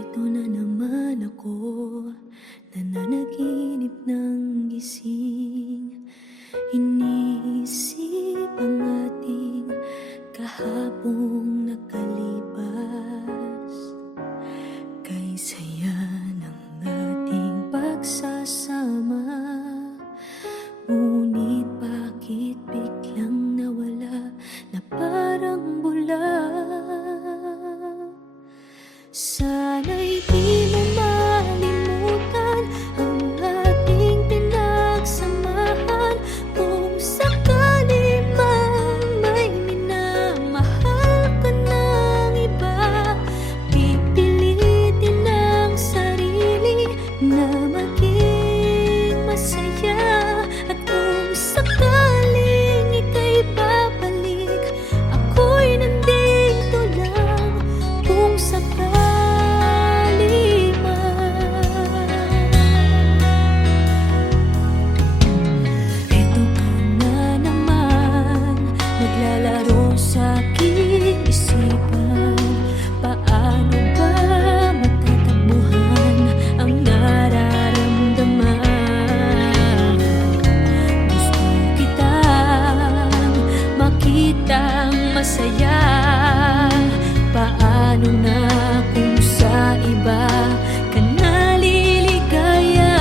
Ito na naman ako, nananaginip ng gising. Iniisip ang ating kahapong nakalipas. Kay saya ng ating pagsasama, ngunit bakit biglang nawala na parang bula? Sana'y di mo malimutan ang ating pinagsamahan. Kung sakali man may minamahal ka ng iba, pipilitin ang sarili na maging masaya. At kung sakaling ika'y babalik, ako'y nandito lang. Kung sakali sa aking isipan, paano ba matatakbuhan ang nararamdaman? Gusto kitang makitang masaya. Paano na kung sa iba ka naliligaya?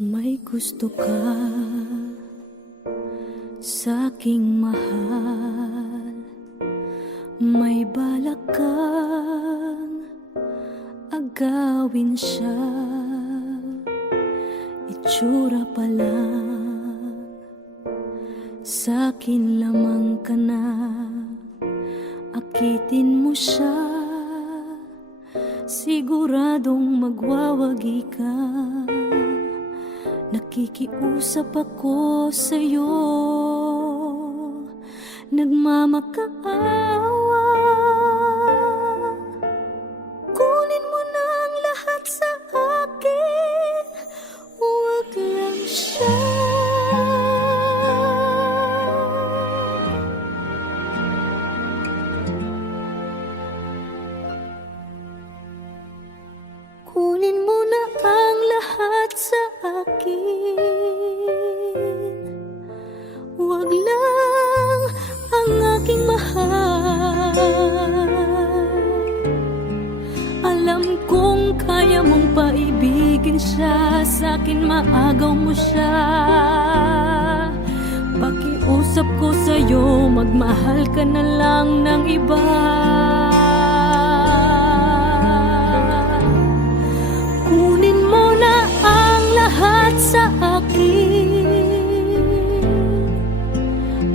May gusto ka sa'king mahal, may balak kang agawin siya. Itsura pa lang, sa'kin lamang ka na. Akitin mo siya, siguradong magwawagi ka. Nakikiusap ako sa'yo, nagmamakaawa. Kunin mo na ang lahat sa akin, huwag lang siya. Kunin mo na ang lahat sa akin, huwag lang ang aking mahal. Kunin kung kaya mong paibigin siya, sa'kin maagaw mo siya. Pakiusap ko sa'yo, magmahal ka na lang ng iba. Kunin mo na ang lahat sa akin,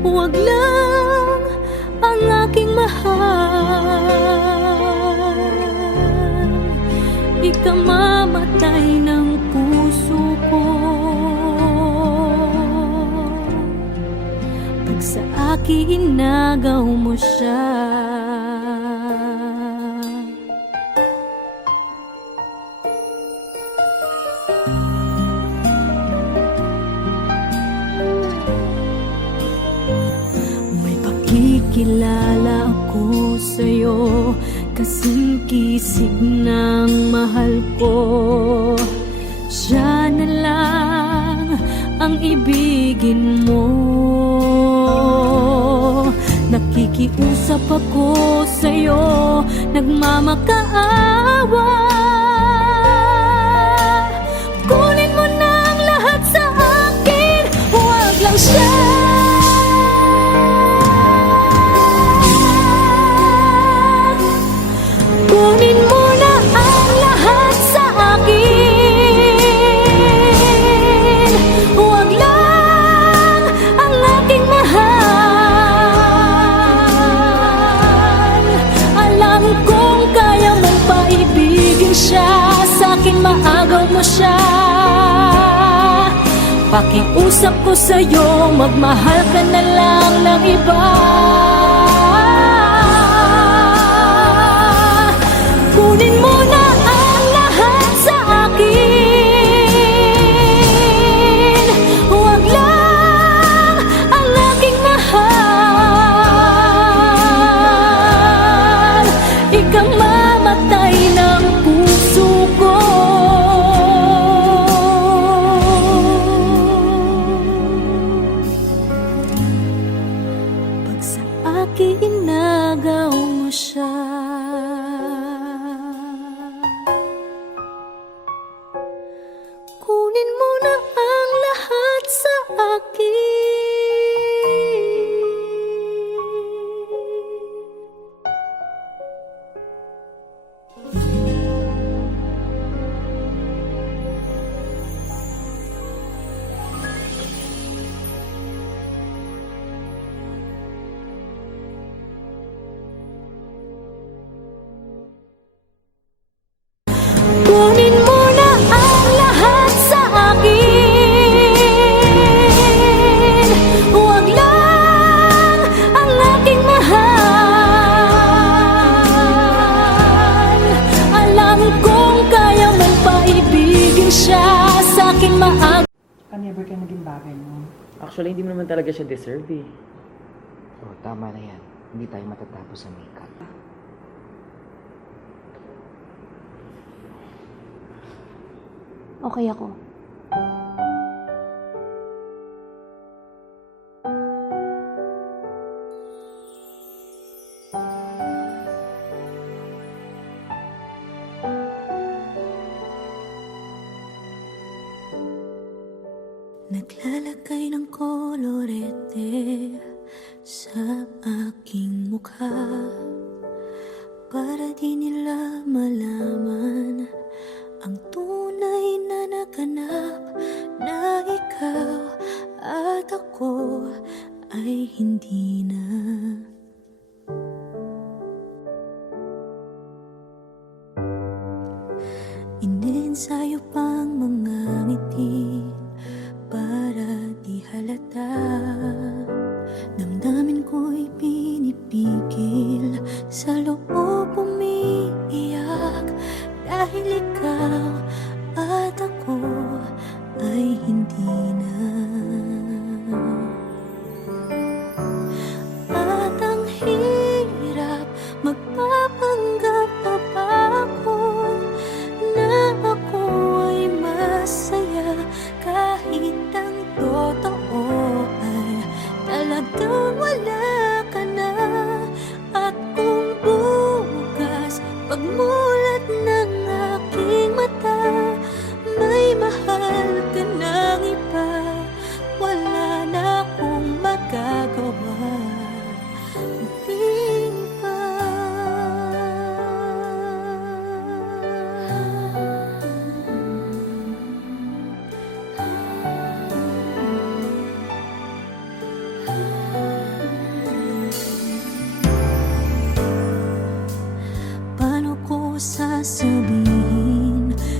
huwag lang ang aking mahal. Ikamamatay ng puso ko pag sa akin inagaw mo siya. May pakikilala ako sa'yo, kasing kisig ng mahal ko. Siya na lang ang ibigin mo. Nakikiusap ako sa'yo, nagmamakaawa. Kunin mo na ang lahat sa akin, huwag lang siya. Kunin mo na ang lahat sa akin, huwag lang ang aking mahal. Alam kong kaya mong paibigin siya, sa'kin maagaw mo siya. Pakiusap ko sa'yo, magmahal ka na lang ng iba. Kunin mo na ang lahat sa akin, huwag lang ang aking mahal. Ikamamatay ng puso ko pag sa akin inagaw mo siya. Kunin mo na ang lahat sa akin. Kunin mo na ang lahat sa akin, huwag lang ang aking mahal. Alam kong kaya mong paibigin siya, sa'kin maagaw. Never ka naging bagay mo. Actually, hindi mo naman talaga siya deserve eh. Oh, tama na yan. Hindi tayo matatapos sa makeup. Okay ako. Naglalagay ng kolorete sa aking mukha para di nila malaman ang tunay na naganap, na ikaw at ako ay hindi na. Inensayo pang mga ngiti para di halata. Damdamin ko'y pinipigil, sa loob umiiyak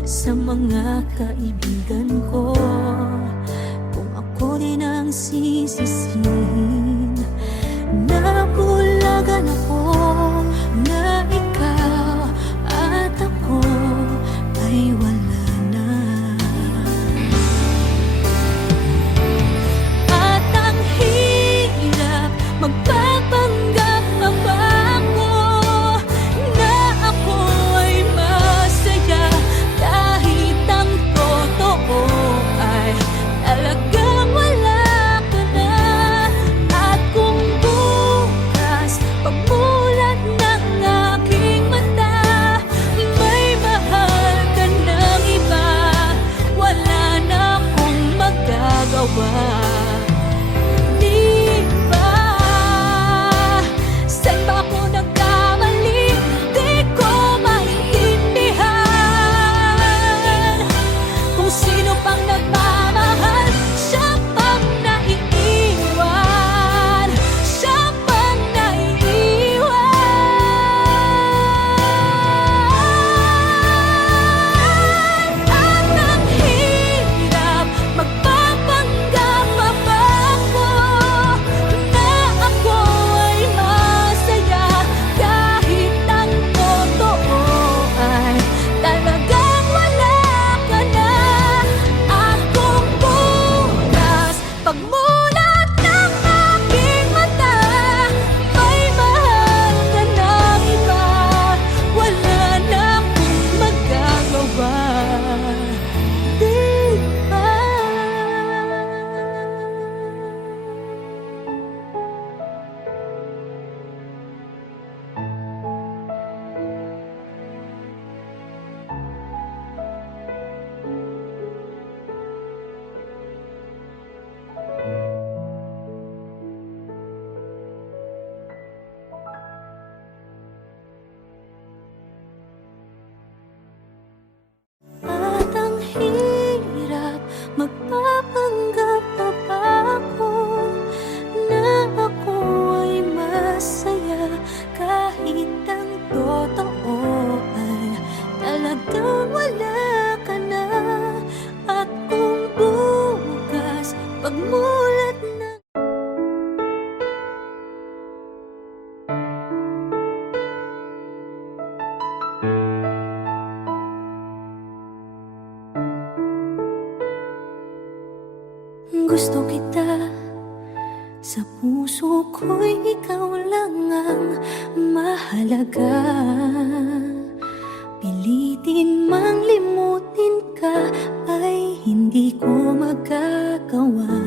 sa mga kaibigan ko. Kung ako din ang sisisihin, nabulagan ako na ikaw at ako ay wala na. At ang hirap magpapanggap pa ba ako na ako ay masaya, kahit ang totoo ay talagang wala ka na. At kung bukas pagmulat ng aking mata, may mahal ka ng iba, wala na akong magagawa. Di ba? Saan ba ako nagkamali? Di ko maintindihan. Kung sino pang nagmamahal, siya pang naiiwan. Siya pang naiiwan. At ang hirap magpapanggap pa ba ako na ako ay masaya, kahit ang totoo ay talagang wala ka na. At kung bukas pagmulat ng aking mata, may mahal ka ng iba, wala na akong magagawa. Di ba? At ang hirap magpapanggap pa ba ako na ako ay masaya, kahit ang totoo ay talagang wala ka na. At kung bukas pagmulat ng gusto kita, sa puso ko'y ikaw lang ang mahalaga. Pilitin mang limutin ka ay hindi ko magagawa.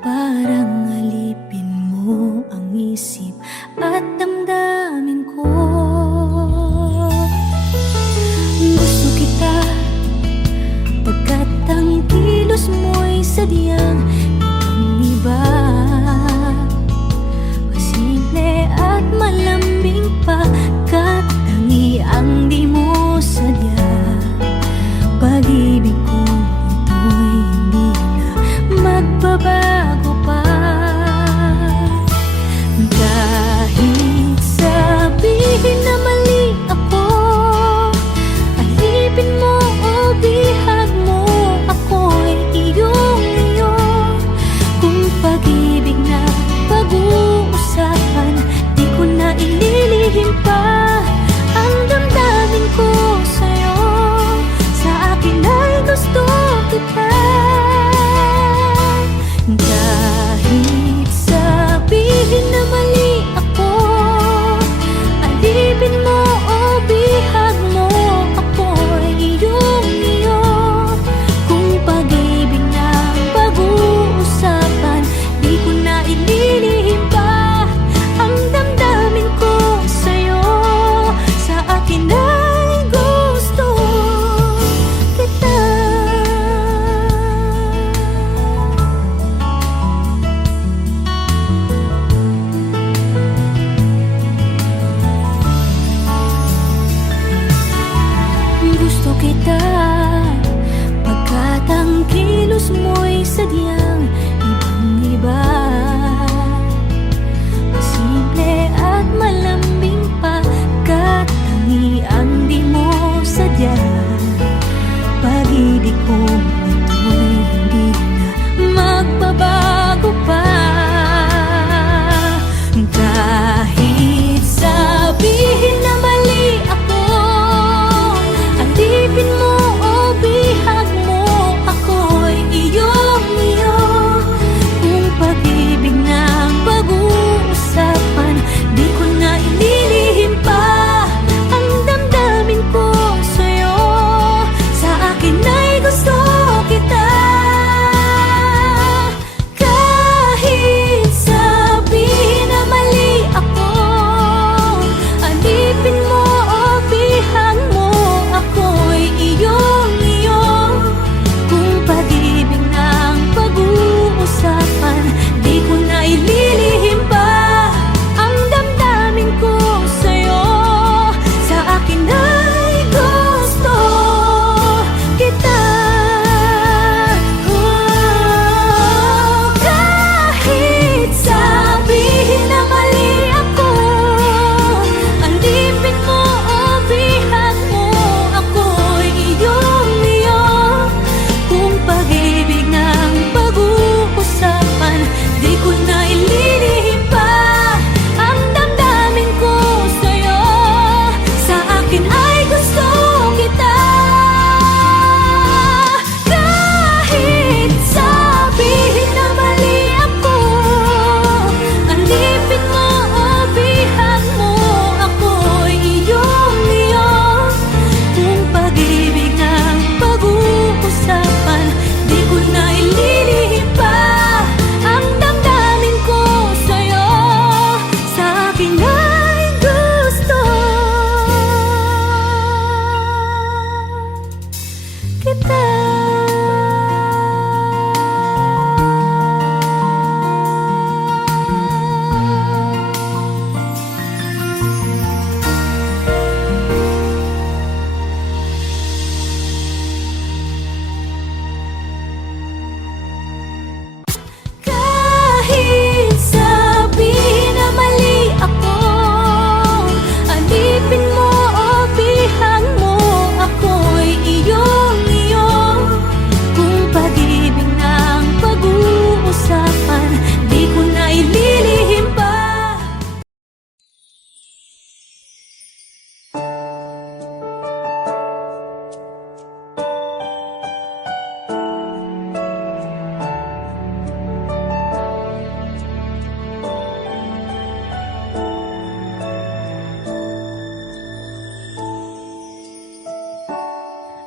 Parang alipin mo ang isip at damdamin ko. Gusto kita pagkat ang kilos mo'y sadyang ibang-iba. Masimple at malambing pagkat tangi ang di mo sadya. Pag-ibig ko ito'y hindi na magbabago pa. Kahit sabihin na mali ako, alipin mo o bihag mo, ako'y iyong-iyo. Kung pag-ibig na pag-uusapan, di ko na ililihim pa ang damdamin ko sa'yo. Sa akin ay gusto kita. Kahit sabihin na mali ako, alipin mo o bihag mo, ako'y iyong-iyo. Kung pag-ibig na pag-uusapan, di ko na ililihim pa ang damdamin ko sa'yo. Sa akin ay gusto kita. Gusto kita pagkat ang kilos mo'y sadyang ibang-iba. Masimple at malambing pagkat tangi ang di mo sadya. pag-ibig kong ito'y hindi na magbabago pa. Kahit sabihin na mali ako, alipin mo o bihag mo, ako'y iyong-iyo. Kung pag-ibig na ang pag-uusapan, di ko na ililihim pa ang damdamin ko sa'yo. Sa akin ay gusto kita. Kahit sabihin na mali ako, alipin mo o bihag mo, ako'y iyong-iyo. Kung pag-ibig na ang pag-uusapan, di ko na ililihim pa ang damdamin ko sa'yo. Sa akin ay gusto kita. Kahit sabihin na mali ako, alipin mo o bihag mo, ako'y iyong-iyo. Kung pag-ibig na ang pag-uusapan, di ko na ililihim pa ang damdamin ko sa'yo. Sa akin ay gusto kita. Kahit sabihin na mali ako, alipin mo o bihag mo, ako'y iyong-iyo. Kung pag-ibig na ang pag-uusapan, di ko na ililihim pa ang damdamin ko sa'yo. Sa akin ay gusto kita. Kahit sabihin na mali ako, alipin mo o bihag mo, ako'y iyong-iyo. Kung pag-ibig na ang pag-uusapan, di ko na ililihim pa.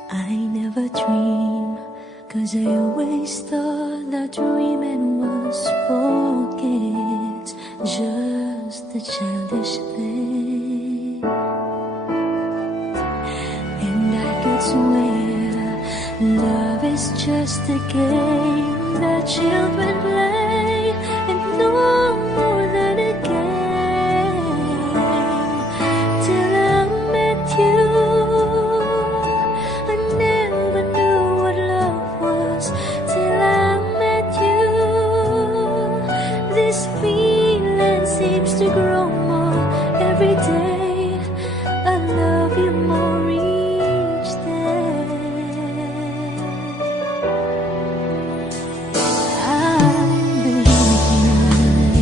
I never dream, 'cause I always thought that dreaming was forget, just a childish thing. And I could swear love is just a game that children play, and no more than a game. Till I met you, I never knew what love was. Till I met you, this feeling seems to grow more every day. I love you more each day. I'm believing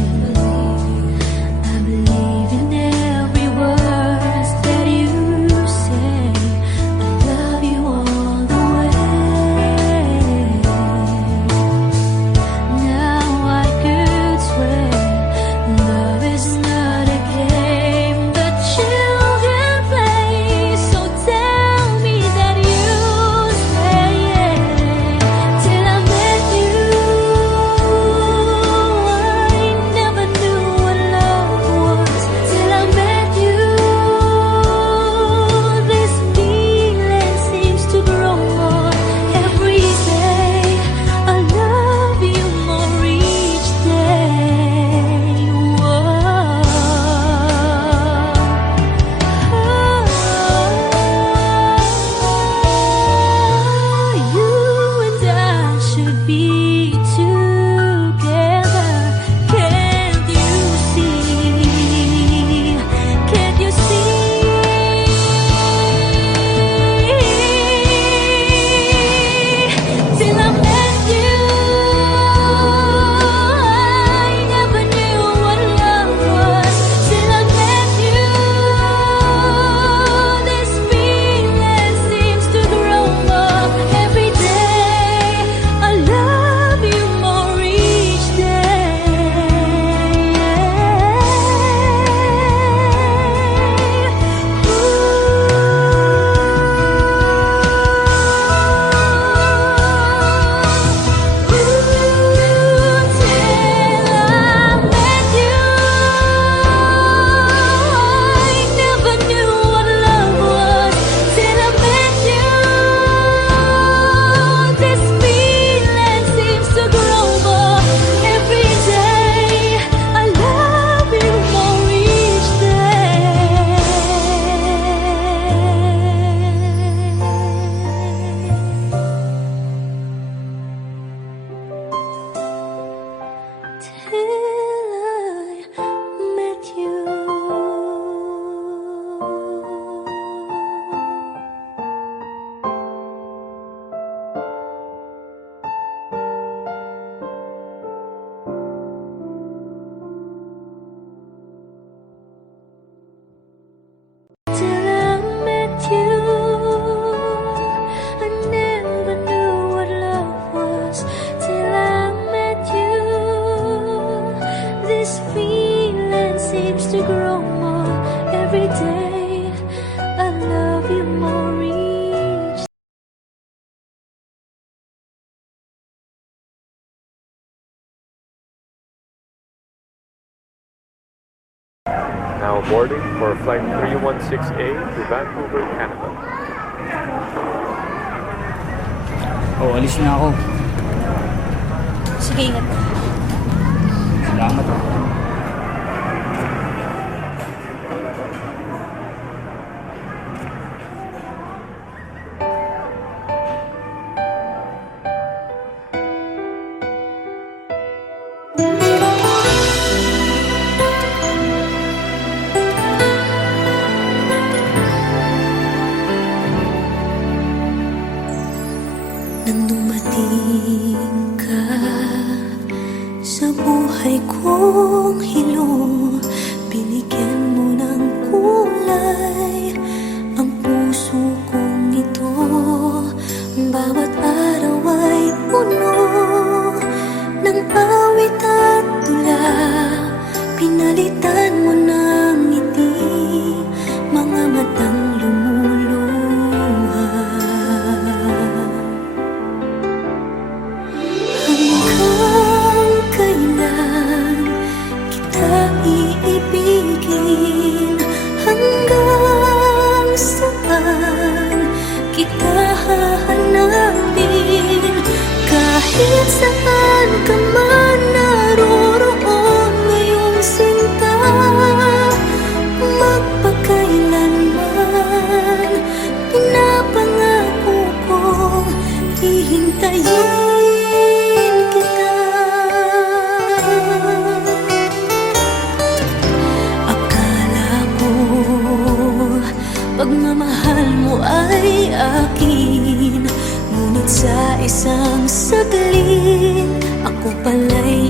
now boarding for flight 316A to Vancouver, Canada. Oh, alis na ako. Sige, ingat. Salamat. Nang dumating ka sa buhay kong hilong, binigyan mo ng kulay ang puso kong ito. Bawat araw ay puno ng awit at tula, pinalitan mo ng ngiti mga matang lumuluha. Hanggang kailan kita iibigin? Hanggang saan kita hahanapin? Kahit saan ka man naroroon ngayong sinta, magpakailanman pinapangako kong hihintayin kita. Akala ko pagmamahal mo ay akin, ngunit sa isang saglit ako pala'y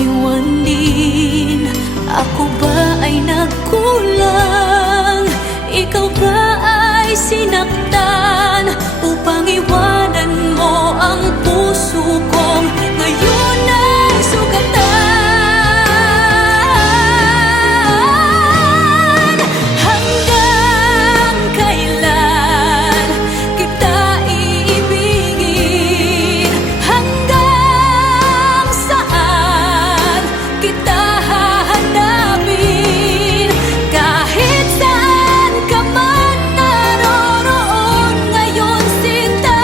iiwan din. Ako ba ay nagkulang? Ikaw ba ay sinaktan upang iwanan mo ang puso kong ngayon ay sugatan? Hanggang kailan kita iibigin? Hanggang saan kita hahanapin? Kahit saan ka man naroroon ngayon, sinta,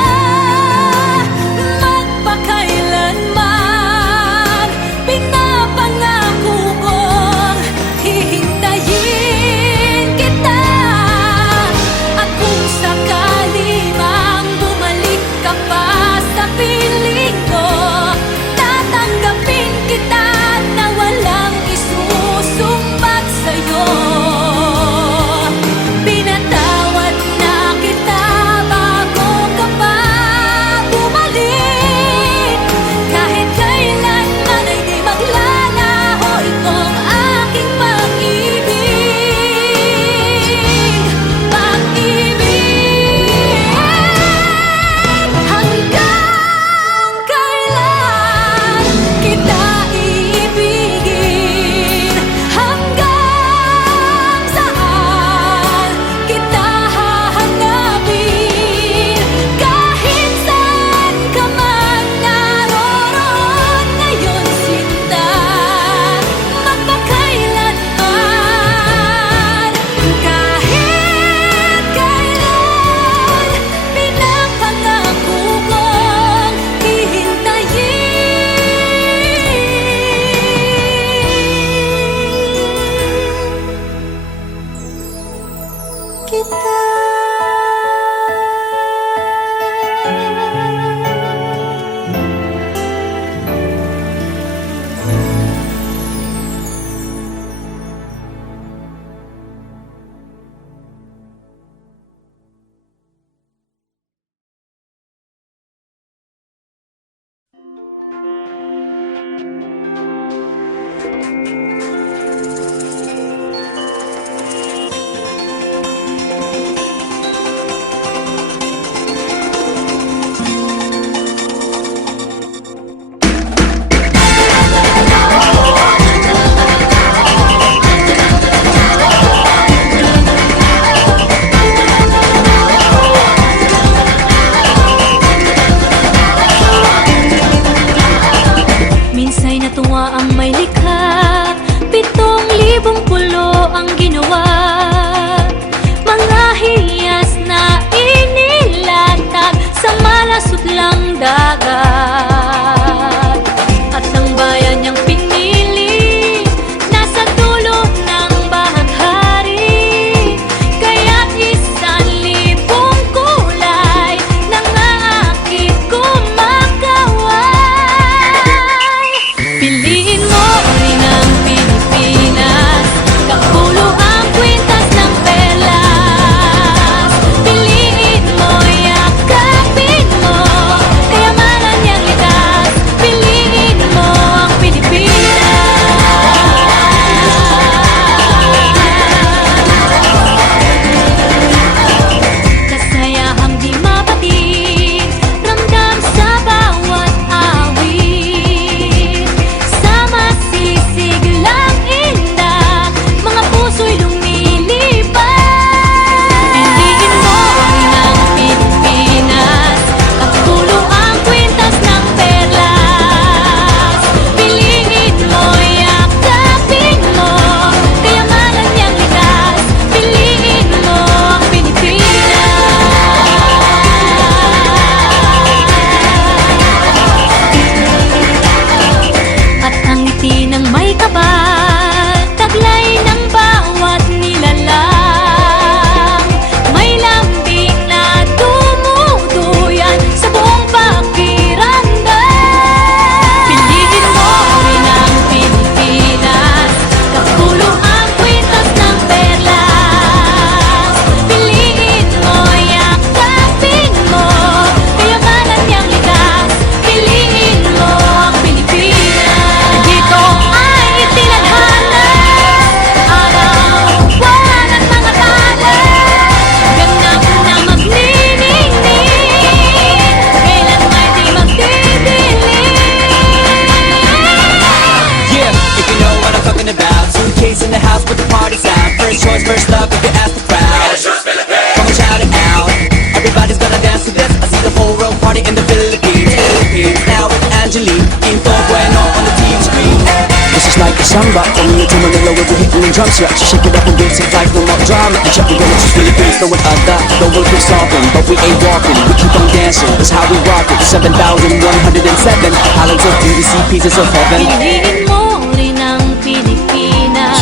Samba, coming into Manila with the hitting and drums, yeah. Shake it up and dance it like no more drama. And check, we're gonna choose Philippines, no one other. No one keep solving, but we ain't walking. We keep on dancing, that's how we rock it. 7,107 islands of beauty, pieces of heaven. Piliin mo rin ang Pilipinas.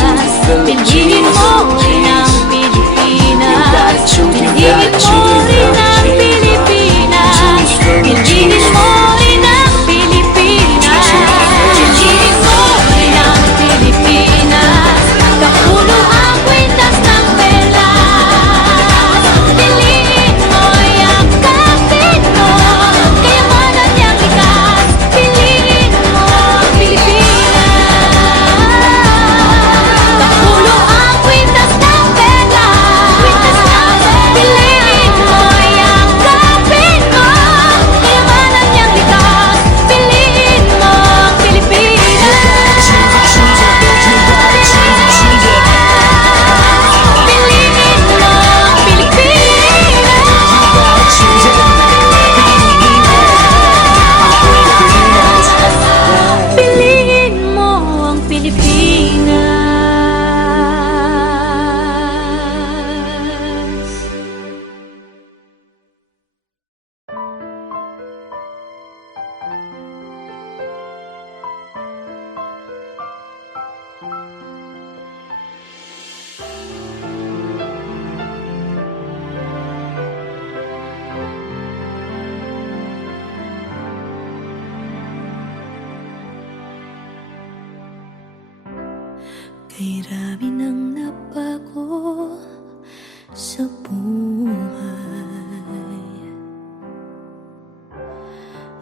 Piliin mo rin ang Pilipinas. Piliin mo rin ang Pilipinas. Piliin mo rin ang Pilipinas. Piliin mo rin ang Pilipinas. Kapulo ang kwintas ng pelas. Piliin mo yung kapit mo. Kayamanan niyang likas. Piliin mo ang Pilipinas. Kapulo ang kwintas ng pelas. Piliin mo yung kapit mo. Kayamanan niyang likas. Piliin mo ang Pilipinas. Piliin mo ang Pilipinas. Piliin mo ang Pilipinas. Kay rami nang nabago sa buhay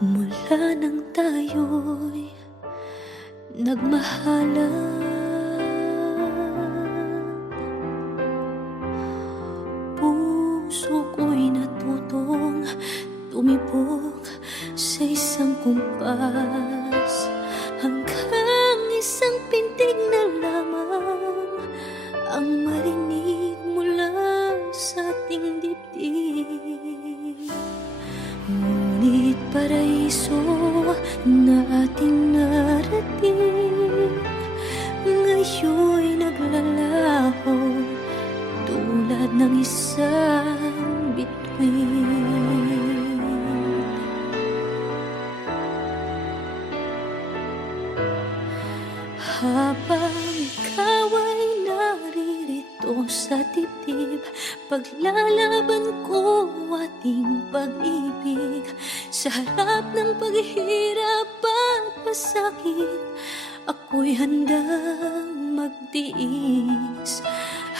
mula nang tayo'y nagmahalan. Puso ko'y natutong tumibok sa isang kumpas hanggang isang pintig na lamang ang marinig mula sa ating dibdib. Ngunit paraiso na ating narating ngayon'y naglalaho tulad ng isang bituin. Habang ikaw ay naririto sa dibdib, paglalaban ko ating pag-ibig. Sa harap ng paghihirap at pasakit, ako'y handang magtiis.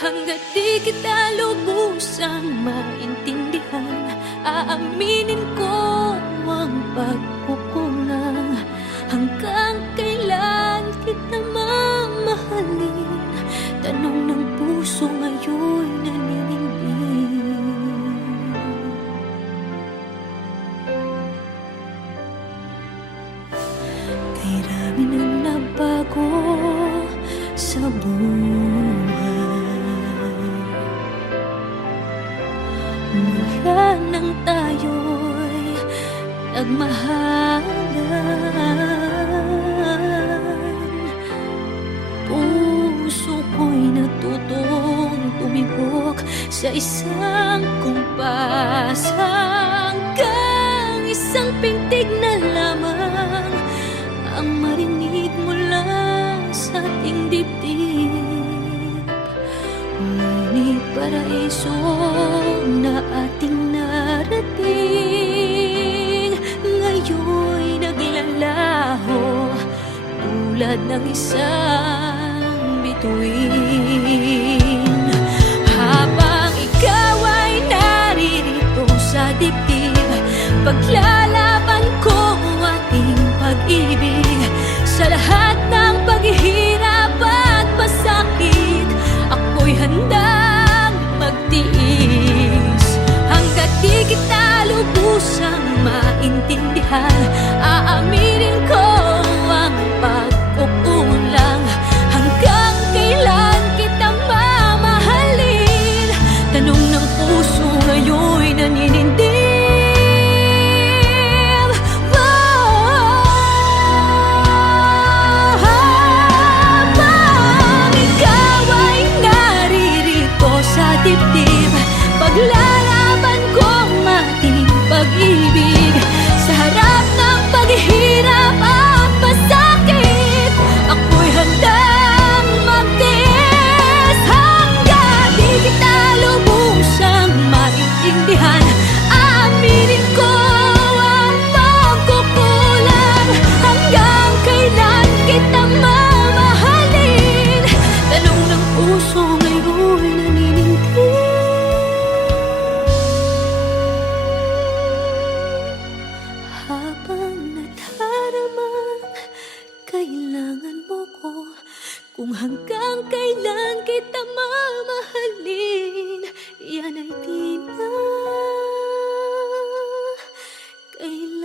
Hanggat di kita lubusang maintindihan, aaminin ko ang pagkukulang. Hanggang kailan kita mamahalin? Tanong ng puso ngayon'y naninindig. Kay rami nang nabago sa buhay mula nang tayo'y nagmahalan. Puso ko'y natutong tumibok sa isang kumpas hanggang isang pintig na lamang ang marinig mula sa ating dibdib. Ngunit paraiso na ating narating ngayon'y naglalaho tulad ng isang bituin. Habang ikaw ay naririto sa dibdib, paglalaban ko ating pag-ibig. Sa lahat ng paghihirap at pasakit, ako'y handang magtiis. Hanggat di kita lubusang maintindihan, aaminin ko ang pagkukulang. Hanggang kailan kita mamahalin? Tanong ng puso ngayon'y naninindig. Kung hanggang kailan kita mamahalin, yan ay di na kailangan.